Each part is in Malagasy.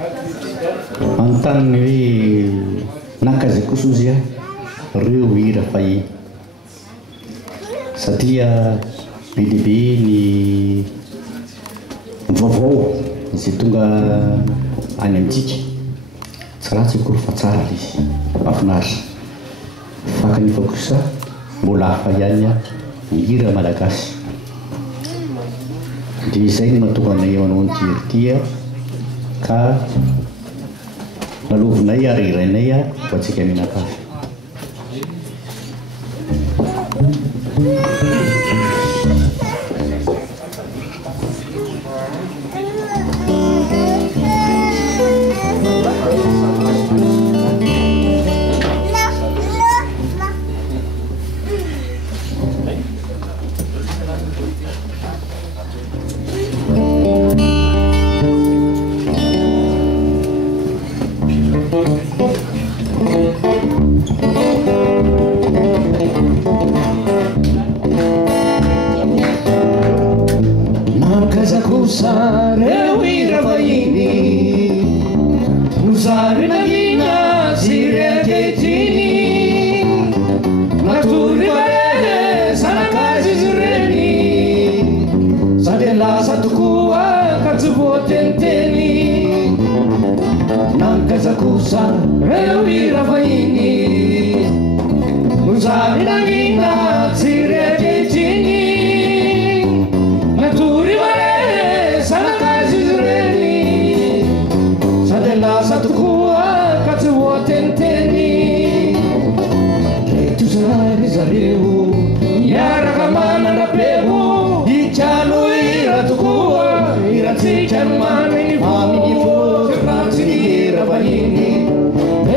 Manontany hoe nakazay kosa ozy a reo hira fahiny satria be lehibe ny vaovao izay tonga any amintsika tsy ratsy akory fa tsara izy mahafinaritra fa kanefa kosa mbola hafa ihany a ny hira malagasy dia izay no mahatonga anay eo anao ny ity ka nalovinay ary irainay a ho antsika mianakavy. Reo hira vahiny nozary nahina ziry ankehitriny natory varehe zanak'azy izy reny sady lasa tokoa ka tsy voateniteny nankaza kosa reo hira vahiny nozary nahina ziry ankehitriny natory lasa tokoa ka tsy voateniteny reto zary zareo miaraka manandrapeo hitrano hira tokoa hirantsika no maniny vaminy voky ratsy ny hira vahiny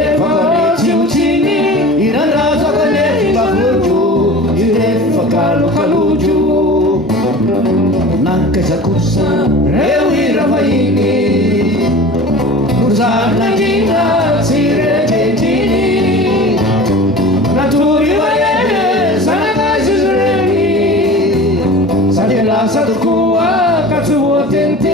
efa maretsiotsiny hirandraza kanefi bavojo irefa kalokalojo nankaiza kosa reo hira vahiny zary nangina ziry ankehitriny natory varehe zanak'azy izy reny sady lasa tokoa ka tsy voateniteny